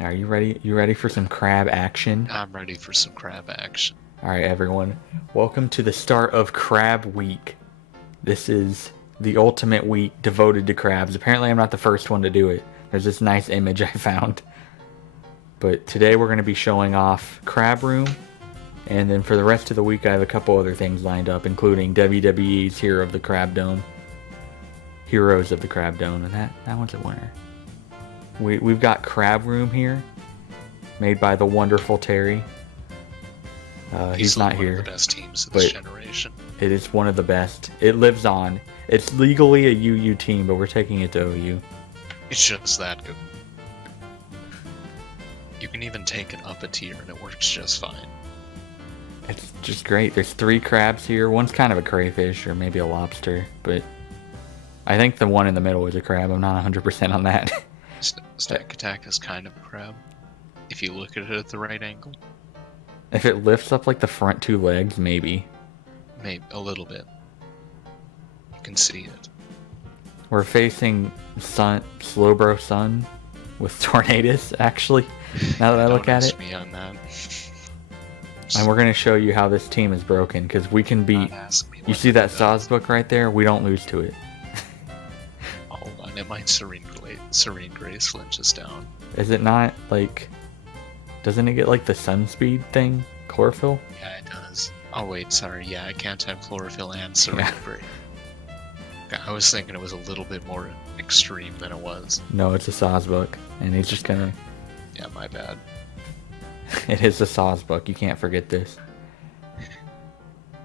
Are you ready? You ready for some crab action? I'm ready for some crab action. Alright, everyone. Welcome to the start of Crab Week. This is the ultimate week devoted to crabs. Apparently, I'm not the first one to do it. There's this nice image I found. But today we're going to be showing off Crab Room. And then for the rest of the week, I have a couple other things lined up, including WWE's Hero of the Crab Dome. Heroes of the Crab Dome. And that one's a winner. We've got Crab Room here, made by the wonderful Terry. He's not here. One of the best teams of this generation. It is one of the best. It lives on. It's legally a UU team, but we're taking it to OU. It's just that good. You can even take it up a tier and it works just fine. It's just great. There's 3 crabs here. One's kind of a crayfish or maybe a lobster, but I think the one in the middle is a crab. I'm not 100% on that. Stakataka is kind of a crab, if you look at it at the right angle. If it lifts up like the front 2 legs, maybe. Maybe a little bit. You can see it. We're facing Slowbro Sun with Tornadus, actually, now that I look at it. Don't ask me on that. And we're going to show you how this team is broken, because we can beat... You see that Saw's book right there? We don't lose to it. Hold on, it might Serene Grace flinch us down. Is it not, like... Doesn't it get, like, the sun speed thing? Chlorophyll? Yeah, it does. Oh, wait, sorry. Yeah, I can't have chlorophyll and Serene Grace. I was thinking it was a little bit more extreme than it was. No, it's a Saw's book, and he's just gonna... Yeah, my bad. It is a Saw's book, you can't forget this.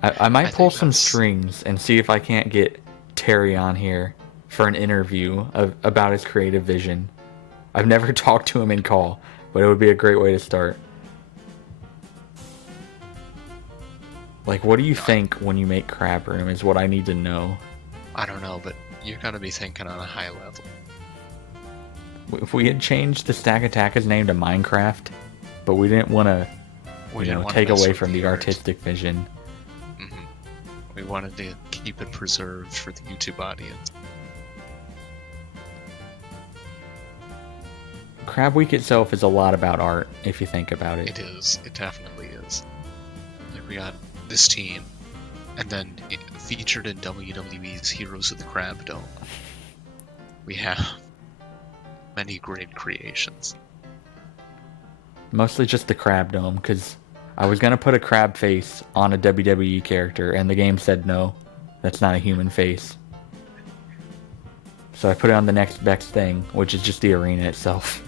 I might pull some strings and see if I can't get Terry on here for an interview about his creative vision. I've never talked to him in call, but it would be a great way to start. Like, what do you think when you make Crab Room is what I need to know. I don't know, but you're gonna be thinking on a high level. If we had changed the Stakataka's name to Minecraft, but we didn't want to, take away from the artistic vision. Mm-hmm. We wanted to keep it preserved for the YouTube audience. Crab Week itself is a lot about art, if you think about it. It is. It definitely is. Like, we got this team, and then it featured in WWE's Heroes of the Crab Dome. We have many great creations. Mostly just the Crab Dome, because I was going to put a crab face on a WWE character, and the game said no, that's not a human face. So I put it on the next best thing, which is just the arena itself.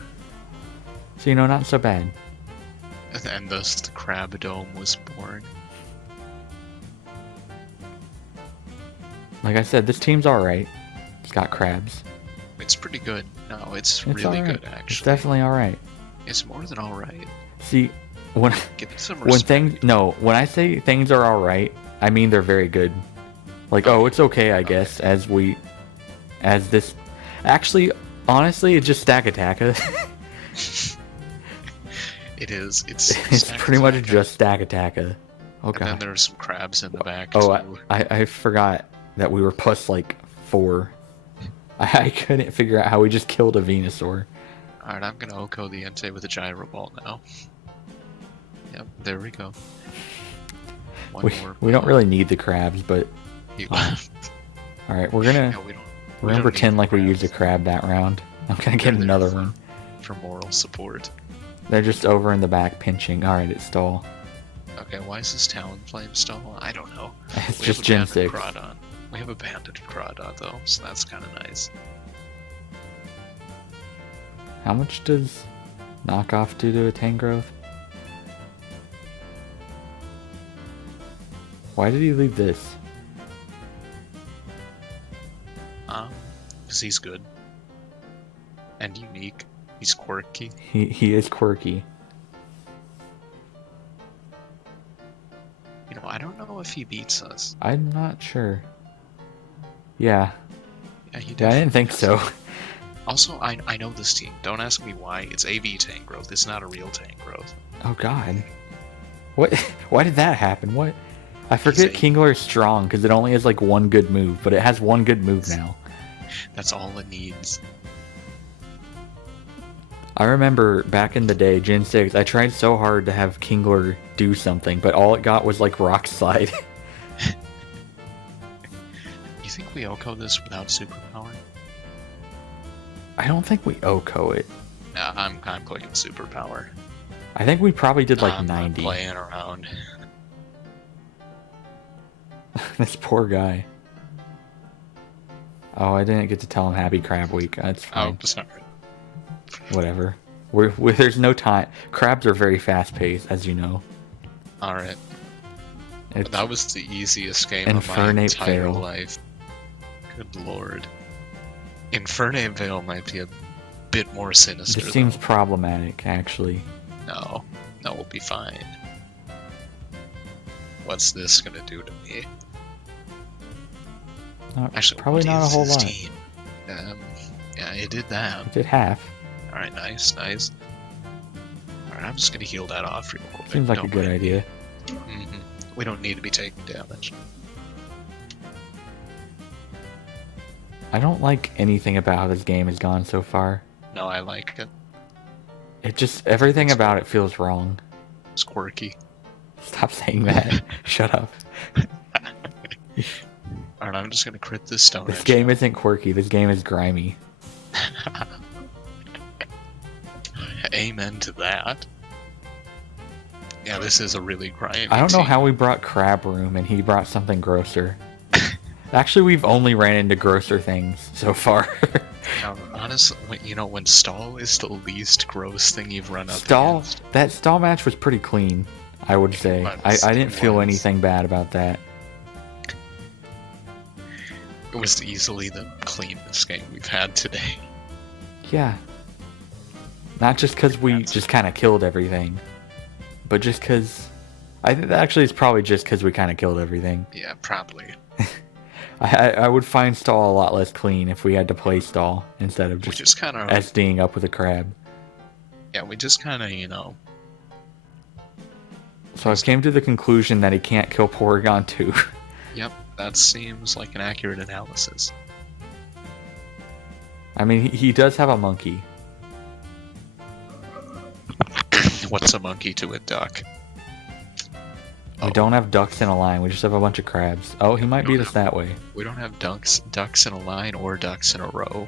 So, not so bad. And thus the Crab Dome was born. Like I said, this team's alright. It's got crabs. It's pretty good. No, it's really good, actually. It's definitely alright. It's more than alright. See, when I say things are alright, I mean they're very good. Like, it's okay, I guess, as this... Actually, honestly, it's just Stakataka. It is. It's pretty much just Stakataka. Oh, God. And then there's some crabs in the back, too. I forgot that we were plus, 4. I couldn't figure out how we just killed a Venusaur. Alright, I'm gonna Oko the Entei with a Gyro Ball now. Yep, there we go. We don't really need the crabs, but... Alright, we're gonna pretend like we used a crab that round. I'm gonna get another one. For moral support. They're just over in the back pinching. Alright, it's stall. Okay, why is this Talonflame stall? I don't know. It's just Gen 6. We have abandoned Crawdaunt though, so that's kind of nice. How much does knockoff do to a Tangrowth? Why did he leave this? Because he's good. And unique. He's quirky. He is quirky. I don't know if he beats us. I'm not sure. Yeah. Yeah, he I didn't think so. Also, I know this team. Don't ask me why. It's AV Tangrowth. It's not a real Tangrowth. Oh, God. What? Why did that happen? What? I forget Kingler is strong because it only has like one good move, but it has one good move now. That's all it needs. I remember back in the day, Gen 6, I tried so hard to have Kingler do something, but all it got was like Rock Slide. You think we OHKO this without superpower? I don't think we OHKO it. Nah, I'm clicking superpower. I think we probably did like I'm 90. not playing around. This poor guy. Oh, I didn't get to tell him Happy Crab Week. That's fine. Oh, sorry. Whatever. There's no time. Crabs are very fast-paced, as you know. Alright. It's That was the easiest game of my Infernate entire Vale. life. Good lord. Infernate Vale might be a bit more sinister. This seems though. problematic, actually. No, we'll be fine. What's this gonna do to me? Actually, Probably what not a is whole this lot. team? Yeah, it did that. It did half. Alright, nice. Alright, I'm just gonna heal that off real quick. Seems like a Don't good worry. idea. We don't need to be taking damage. I don't like anything about how this game has gone so far. No, I like it. Everything about it feels wrong. It's quirky. Stop saying that. Shut up. Alright, I'm just gonna crit this stone. This edge. game isn't quirky. This game is grimy. Amen to that. Yeah, this is a really grimy I don't know team. how we brought Crab Room and he brought something grosser. Actually, we've only ran into grosser things so far. Now, honestly, when stall is the least gross thing you've run up Stall, against. that stall match was pretty clean, I would say. I didn't feel anything bad about that. It was easily the cleanest game we've had today. Yeah. Not just because we just kind of killed everything, but just because... I think actually it's probably just because we kind of killed everything. Yeah, probably. I would find stall a lot less clean if we had to play stall instead of We just just kind of, SDing up with a crab. yeah, we just kind of, So I've came to the conclusion that he can't kill Porygon 2. Yep, that seems like an accurate analysis. I mean, he does have a monkey. What's a monkey to a duck? We don't have ducks in a line, we just have a bunch of crabs. Oh, he might beat us that way. We don't have ducks in a line or ducks in a row.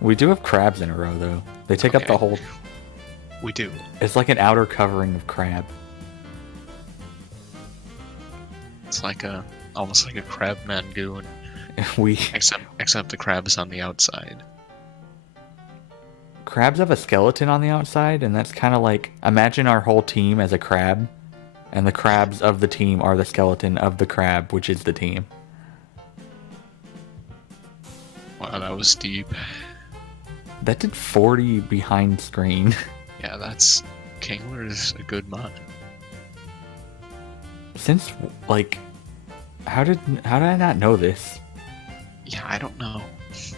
We do have crabs in a row, though. They take up Okay. the whole... We do. It's like an outer covering of crab. It's like almost like a crab mangoon, We... except the crab is on the outside. Crabs have a skeleton on the outside, and that's kind of like... Imagine our whole team as a crab, and the crabs of the team are the skeleton of the crab, which is the team. Wow, that was deep. That did 40 behind screen. Yeah, that's Kingler is a good mod. Since, like... How did I not know this? Yeah, I don't know.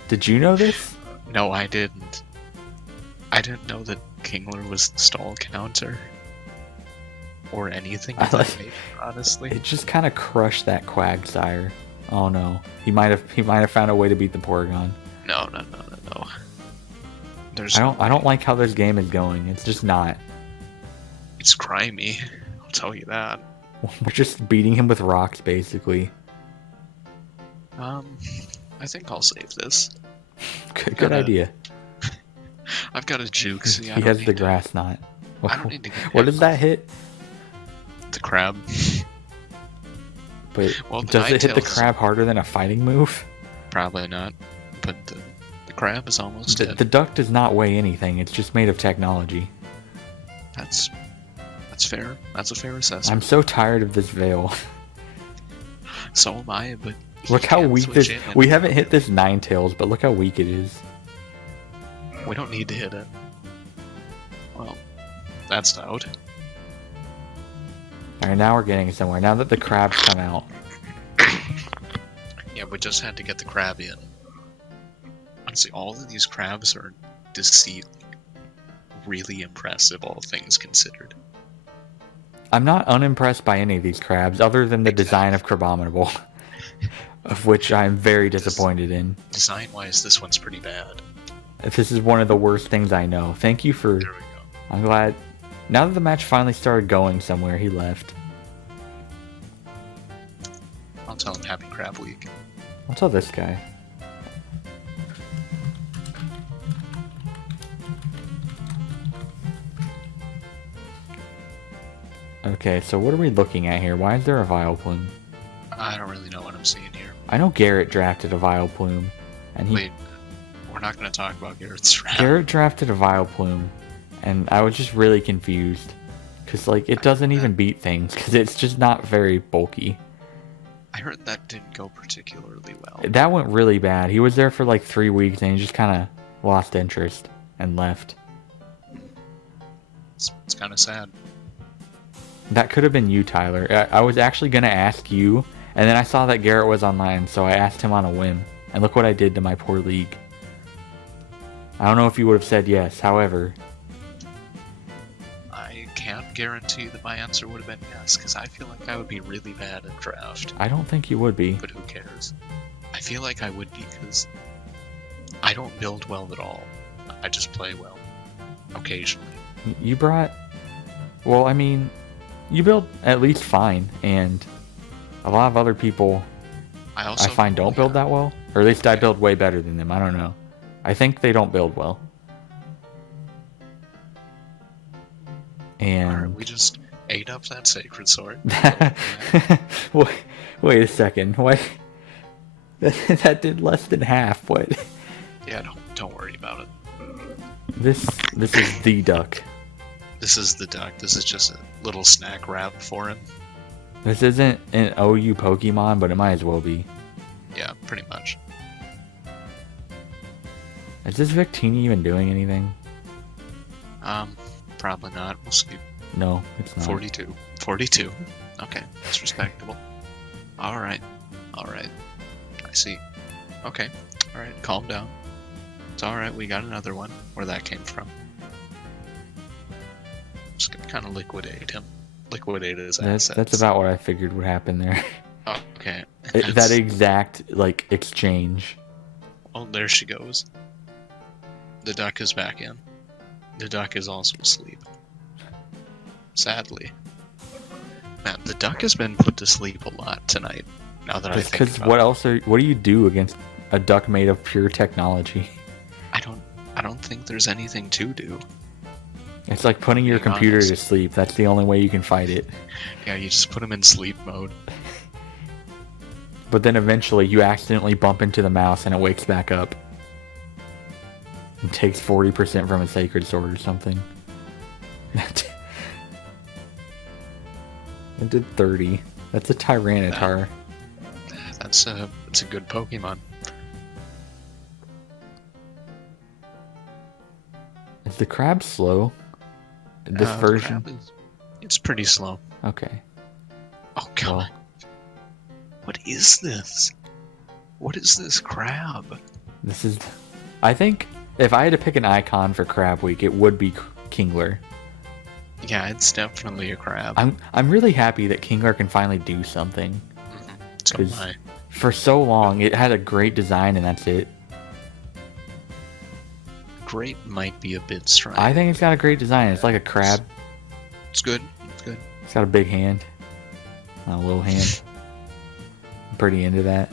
Did you know this? No, I didn't. I didn't know that Kingler was the stall counter. Or anything in that game, honestly. It just kind of crushed that Quagsire. Oh no, he might have found a way to beat the Porygon. No. There's I don't like how this game is going. It's just not. It's grimy. I'll tell you that. We're just beating him with rocks, basically. I think I'll save this. Good Gotta- idea. I've got a juke. See, He has the grass knot. I don't need to get What does that hit? the crab. But Well, the does it hit the Ninetales- crab harder than a fighting move? Probably not. But the crab is almost dead. The duck does not weigh anything. It's just made of technology. That's fair. That's a fair assessment. I'm so tired of this veil. So am I, but Look how can't weak switch this... in and- We haven't hit this Ninetales, but look how weak it is. We don't need to hit it. Well, that's out. Alright, now we're getting somewhere. Now that the crabs come out. Yeah, we just had to get the crab in. Honestly, all of these crabs are really impressive, all things considered. I'm not unimpressed by any of these crabs, other than the design of Crabominable. Of which I'm very disappointed in. Design-wise, this one's pretty bad. This is one of the worst things I know. Thank you for... There we go. I'm glad... Now that the match finally started going somewhere, he left. I'll tell him Happy Crab Week. I'll tell this guy. Okay, so what are we looking at here? Why is there a Vileplume? I don't really know what I'm seeing here. I know Garrett drafted a Vileplume. And he... Wait, we're not going to talk about Garrett's draft. Garrett drafted a Vileplume. And I was just really confused. Because, like, it doesn't even beat things. Because it's just not very bulky. I heard that didn't go particularly well. That went really bad. He was there for like 3 weeks and he just kind of lost interest and left. It's kind of sad. That could have been you, Tyler. I was actually going to ask you, and then I saw that Garrett was online, so I asked him on a whim. And look what I did to my poor league. I don't know if you would have said yes, however... I can't guarantee that my answer would have been yes, because I feel like I would be really bad at draft. I don't think you would be. But who cares? I feel like I would be, because I don't build well at all. I just play well. Occasionally. You brought... Well, I mean... You build at least fine, and a lot of other people I find don't build that well. Or at least I build way better than them. I don't know. I think they don't build well. And... Alright, we just ate up that sacred sword. Wait a second. What? That did less than half. What? Yeah, don't worry about it. This is the duck. This is the duck. This is just a little snack wrap for him. This isn't an OU Pokemon, but it might as well be. Yeah, pretty much. Is this Victini even doing anything? Probably not. We'll see. No, it's not. 42. 42. Okay, that's respectable. Alright. Alright. I see. Okay. Alright, calm down. It's alright, we got another one. Where that came from. Just gonna kind of liquidate him. Liquidate his assets. That's about what I figured would happen there. Oh, okay. That exact, like, exchange. Oh, there she goes. The duck is back in. The duck is also asleep. Sadly. Man, the duck has been put to sleep a lot tonight. Now that I think about it. What do you do against a duck made of pure technology? I don't think there's anything to do. It's like putting your computer to sleep. That's the only way you can fight it. Yeah, you just put him in sleep mode. But then eventually you accidentally bump into the mouse and it wakes back up. And takes 40% from a sacred sword or something. It did 30. That's a Tyranitar. That's a good Pokemon. Is the crab slow? This version? It's pretty slow. Okay. Oh god. What is this? What is this crab? This is... I think if I had to pick an icon for Crab Week, it would be Kingler. Yeah, it's definitely a crab. I'm really happy that Kingler can finally do something. Mm-hmm. So am I. For so long, it had a great design and that's it. Great might be a bit strong. I think it's got a great design. It's like a crab. It's good. It's good. It's got a big hand. Not a little hand. I'm pretty into that.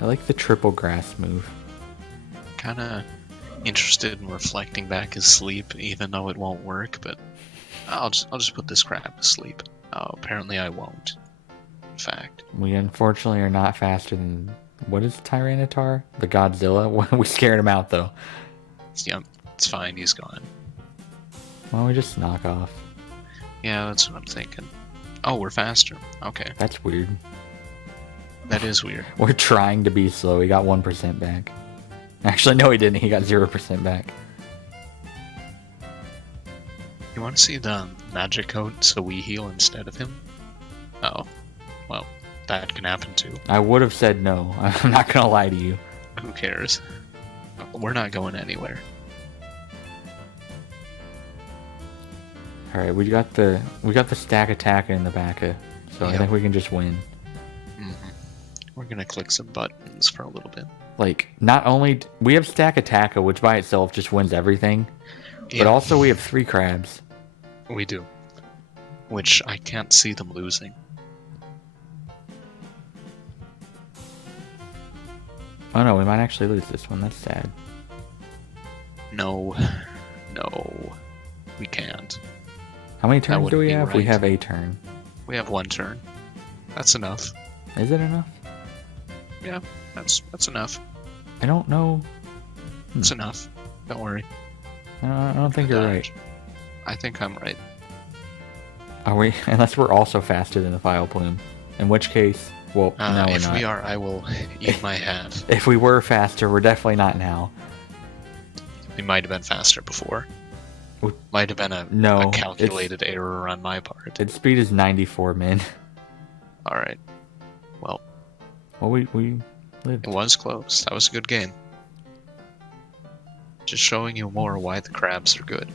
I like the triple grass move. Kinda interested in reflecting back his sleep, even though it won't work, but I'll just put this crab to sleep. Oh, apparently I won't. In fact. We unfortunately are not faster than... What is Tyranitar? The Godzilla? We scared him out, though. Yep, it's fine, he's gone. Why don't we just knock off? Yeah, that's what I'm thinking. Oh, we're faster. Okay. That's weird. That is weird. We're trying to be slow. He got 1% back. Actually, no, he didn't. He got 0% back. You want to see the magic code so we heal instead of him? Oh. Well, that can happen too. I would have said no. I'm not going to lie to you. Who cares? We're not going anywhere. Alright, we got the Stakataka in the back, so I think we can just win. Mm-hmm. We're gonna click some buttons for a little bit. Like, not only... We have Stakataka, which by itself just wins everything. Yeah, But also we have 3 crabs. we do. Which I can't see them losing. Oh no, we might actually lose this one. That's sad. No. No. We can't. How many turns do wouldn't we be have? We right. have a turn. We have 1 turn. That's enough. Is it enough? Yeah, that's enough. I don't know. It's enough. Don't worry. I don't think you're right. I think I'm right. Are we? Unless we're also faster than the File Plume. In which case, well, no, we're if not. we are, I will eat my hat. If we were faster, we're definitely not now. We might have been faster before. We- Might have been a calculated error on my part. Its speed is 94 min. Alright. Well, We lived. it was close. That was a good game. Just showing you more why the crabs are good.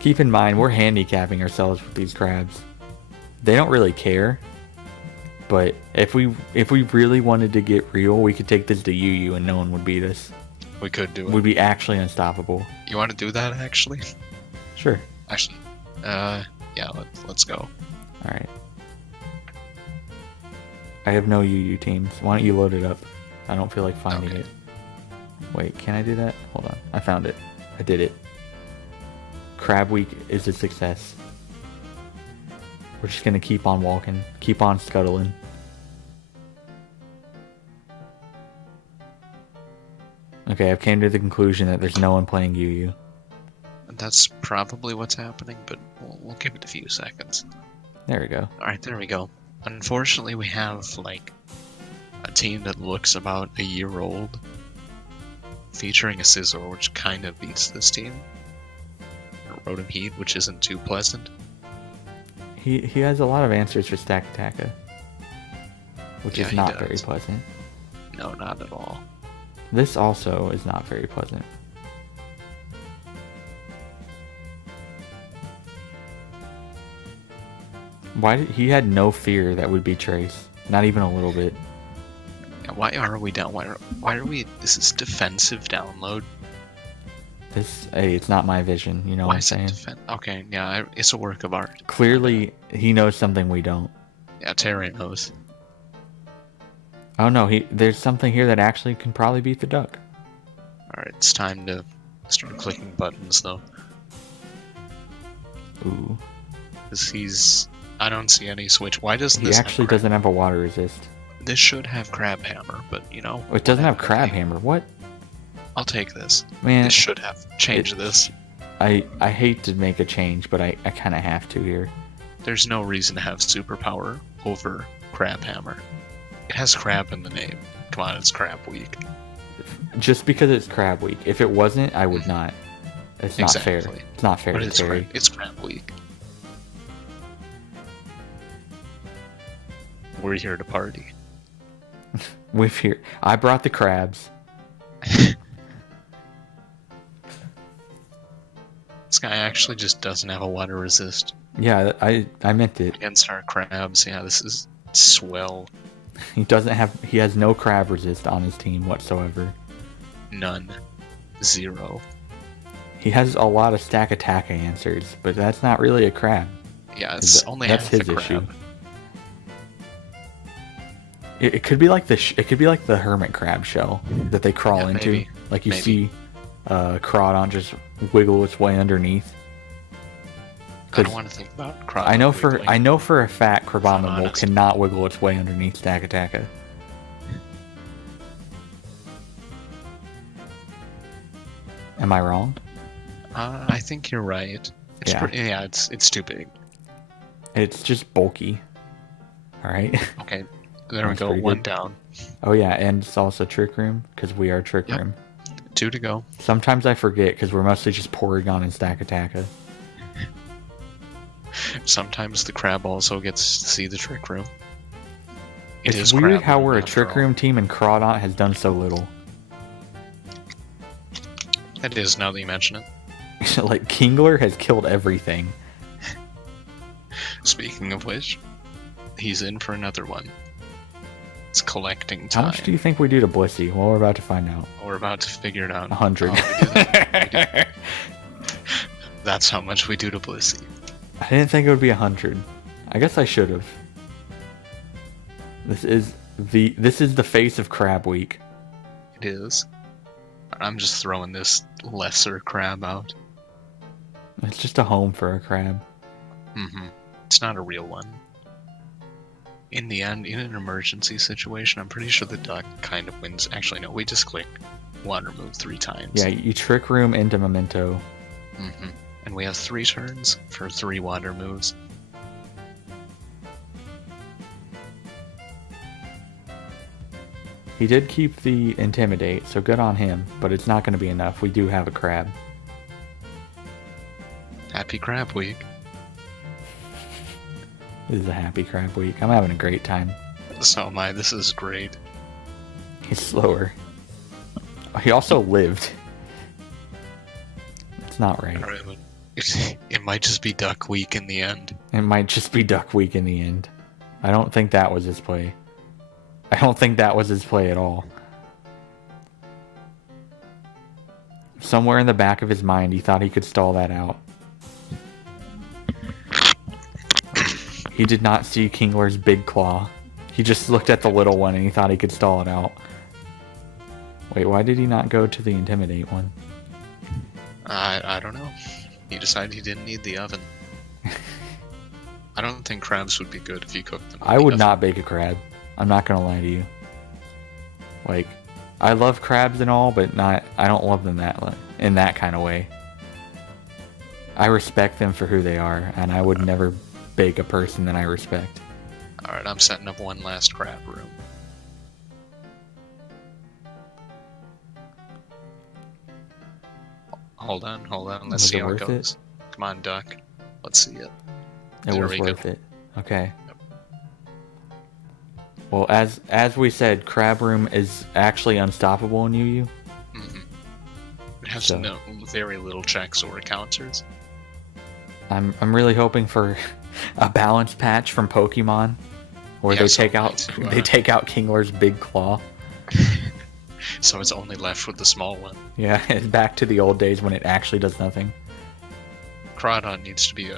Keep in mind, we're handicapping ourselves with these crabs. They don't really care. But if we really wanted to get real, we could take this to UU and no one would beat us. We could do it. We'd be actually unstoppable. You want to do that, actually? Sure. Actually, yeah, let's go. Alright. I have no UU teams. Why don't you load it up? I don't feel like finding Okay. it. Wait, can I do that? Hold on. I found it. I did it. Crab Week is a success. We're just gonna keep on walking. Keep on scuttling. Okay, I've came to the conclusion that there's no one playing UU. That's probably what's happening, but we'll give it a few seconds. There we go. Alright, there we go. Unfortunately, we have, like, a team that looks about a year old, featuring a Scizor, which kind of beats this team. Rotom Heat, which isn't too pleasant. He has a lot of answers for Stakataka, which Yeah, is he not does. very pleasant. No, not at all. This also is not very pleasant. Why did he had no fear that would be Trace? Not even a little bit. Yeah, why are we down? Why are we? This is defensive download. Hey, it's not my vision. You know Why what I'm is it saying? Okay, yeah, it's a work of art. Clearly, he knows something we don't. Yeah, Terry knows. Oh no, there's something here that actually can probably beat the duck. Alright, it's time to start clicking buttons, though. Ooh. Because I don't see any switch. Why doesn't He this actually have crab? doesn't have a water resist. This should have Crab Hammer, but you know. Oh, it doesn't have whatever. Crab Hammer. What? I'll take this. Man, This should have. Change this. I hate to make a change, but I kind of have to here. There's no reason to have superpower over Crab Hammer. It has crab in the name. Come on, it's Crab Week. Just because it's Crab Week. If it wasn't, I would not. It's not fair. Exactly. It's not fair But to it's Terry. it's Crab Week. We're here to party. I brought the crabs. This guy actually just doesn't have a water resist Yeah, I meant it. against our crabs. Yeah, this is swell. He doesn't have. He has no crab resist on his team whatsoever. None. 0. He has a lot of Stakataka answers, but that's not really a crab. Yeah, it's only That's half his a issue. crab. It could be like it could be like the hermit crab shell that they crawl Yeah, into. maybe. Like you Maybe. see, Crawdaunt just wiggle its way underneath. I don't want to think about crab. I know for a fact I'm Crabominable honest. cannot wiggle its way underneath Stakataka. Am I wrong? I think you're right. It's Yeah. it's too big. It's just bulky. Alright. Okay, there we That's go. pretty 1 good. down. Oh yeah, and it's also Trick Room, because we are Trick Yep. Room. 2 to go. Sometimes I forget, because we're mostly just Porygon and Stakataka. Sometimes the crab also gets to see the trick room. It's weird Crab how Room we're a after Trick all. Room team and Crawdaunt has done so little. It is, now that you mention it. Like, Kingler has killed everything. Speaking of which, he's in for another one. It's collecting How time. much do you think we do to Blissey? Well, we're about to find out. We're about to figure it out. 100. Oh, we do that. That's how much we do to Blissey. I didn't think it would be 100. I guess I should have. This is the face of Crab Week. It is. I'm just throwing this lesser crab out. It's just a home for a crab. Mm-hmm. It's not a real one. In the end, in an emergency situation, I'm pretty sure the duck kind of wins. Actually, no, we just click water move 3 times. Yeah, you trick room into Memento. Mm-hmm. And we have 3 turns for 3 water moves. He did keep the Intimidate, so good on him, but it's not going to be enough. We do have a crab. Happy Crab Week. This is a happy Crab Week. I'm having a great time. So am I. This is great. He's slower. He also lived. It's not right. Alright, but it might just be Duck Week in the end. It might just be Duck Week in the end. I don't think that was his play. I don't think that was his play at all. Somewhere in the back of his mind, he thought he could stall that out. He did not see Kingler's big claw. He just looked at the little one and he thought he could stall it out. Wait, why did he not go to the Intimidate one? I don't know. He decided he didn't need the oven. I don't think crabs would be good if you cooked them. I would not bake a crab. I'm not gonna lie to you. Like, I love crabs and all, but not. I don't love them in that kind of way. I respect them for who they are, and I would never bake a person that I respect. Alright, I'm setting up one last crab room. Hold on. Let's see how it goes. Come on, duck. Let's see it. It was worth it. Okay. Well, as we said, Crab Room is actually unstoppable in UU. Mm-hmm. It has no very little checks or counters. I'm really hoping for a balance patch from Pokemon, where they take out Kingler's big claw. So it's only left with the small one. Yeah, it's back to the old days when it actually does nothing. Crawdaunt needs to be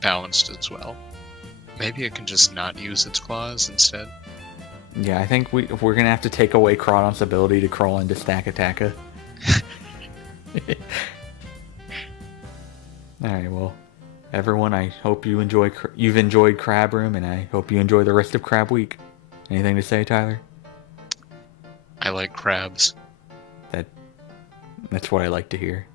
balanced as well. Maybe it can just not use its claws instead. Yeah, I think we're gonna have to take away Crawdaunt's ability to crawl into Stakataka. Alright, well, everyone, I hope you've enjoyed Crab Room, and I hope you enjoy the rest of Crab Week. Anything to say, Tyler? I like crabs. That's what I like to hear.